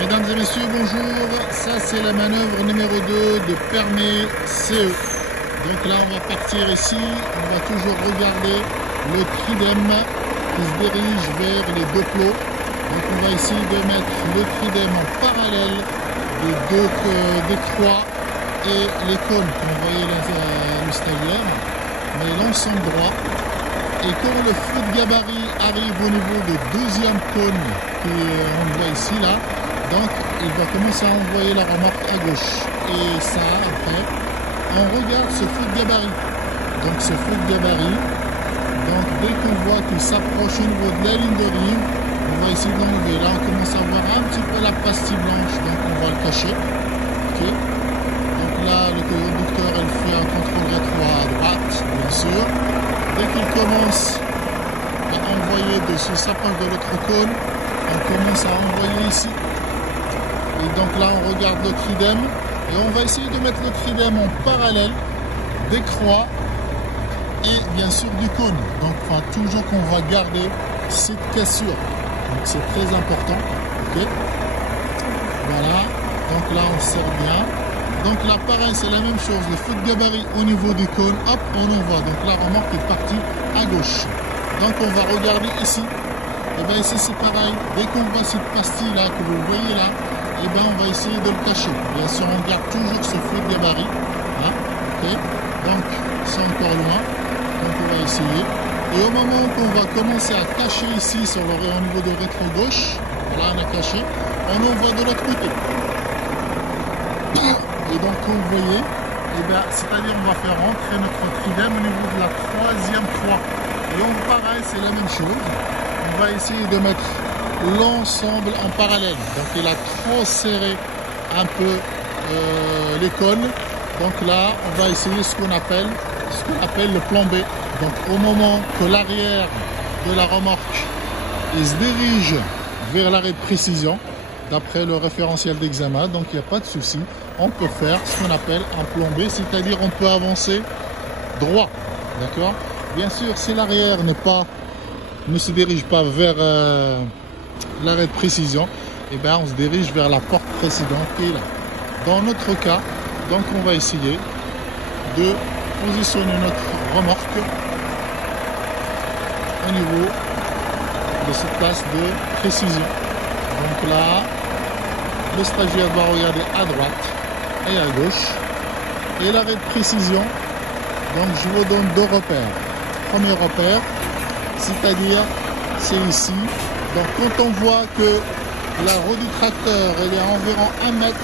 Mesdames et messieurs, bonjour. Ça, c'est la manœuvre numéro 2 de permis CE. Donc là, on va partir ici. On va toujours regarder le tridème qui se dirige vers les deux plots. Donc on va essayer de mettre le tridème en parallèle des croix et les cônes, comme vous voyez le stagiaire, mais l'ensemble droit. Et quand le feu de gabarit arrive au niveau du deuxième cône qu'on voit ici, là, donc il va commencer à envoyer la remorque à gauche. Et ça, après, on regarde ce feu de gabarit. Donc ce feu de gabarit, donc dès qu'on voit qu'il s'approche au niveau de la ligne de rive, on va essayer d'enlever. Là, on commence à voir un petit peu la pastille blanche, donc on va le cacher. Okay. Donc là, le conducteur, il fait un contrôle rétro à droite, bien sûr. Dès qu'il commence à envoyer dessus, s'approche de l'autre cône, on commence à envoyer ici. Et donc là, on regarde le tridème et on va essayer de mettre le tridème en parallèle des croix et bien sûr du cône. Donc, enfin, toujours qu'on va garder cette cassure. Donc, c'est très important. Okay. Voilà. Donc là, on serre bien. Donc là, pareil, c'est la même chose. Le feu de gabarit au niveau du cône, hop, on envoie. Donc la remorque est partie à gauche. Donc on va regarder ici. Et bien ici, c'est pareil. Dès qu'on voit cette pastille-là, que vous voyez là, et bien on va essayer de le cacher. Bien sûr, on garde toujours ce feu de gabarit. Hein, okay. Donc, c'est encore loin. Donc on va essayer. Et au moment qu'on va commencer à cacher ici, sur au niveau de rétro gauche, là on a caché, on envoie de l'autre côté. Et donc, comme vous voyez, c'est-à-dire on va faire rentrer notre tridème au niveau de la troisième croix. Et donc, pareil, c'est la même chose. On va essayer de mettre l'ensemble en parallèle. Donc, il a trop serré un peu les cônes. Donc là, on va essayer ce qu'on appelle le plan B. Donc, au moment que l'arrière de la remorque il se dirige vers l'arrêt de précision, d'après le référentiel d'examen, donc il n'y a pas de souci. On peut faire ce qu'on appelle un plan B, c'est-à-dire on peut avancer droit, d'accord? Bien sûr, si l'arrière ne se dirige pas vers l'arrêt de précision, et bien on se dirige vers la porte précédente qui est là. Dans notre cas, donc on va essayer de positionner notre remorque au niveau de cette place de précision. Donc là, le stagiaire doit regarder à droite et à gauche. Et l'arrêt de précision, donc je vous donne deux repères. Premier repère, c'est-à-dire c'est ici. Donc quand on voit que la roue du tracteur elle est à environ 1 mètre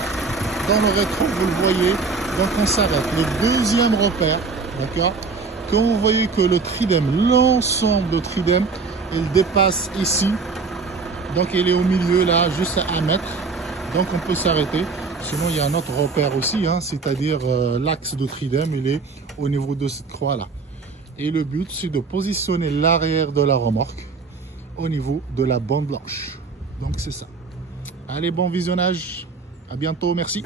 dans le rétro, vous le voyez, donc on s'arrête. Le deuxième repère, d'accord, quand vous voyez que le tridème, l'ensemble de tridème, il dépasse ici. Donc il est au milieu là, juste à 1 mètre. Donc on peut s'arrêter. Sinon il y a un autre repère aussi, hein, c'est-à-dire l'axe de tridème, il est au niveau de cette croix là. Et le but c'est de positionner l'arrière de la remorque au niveau de la bande blanche. Donc c'est ça. Allez, bon visionnage. À bientôt, merci.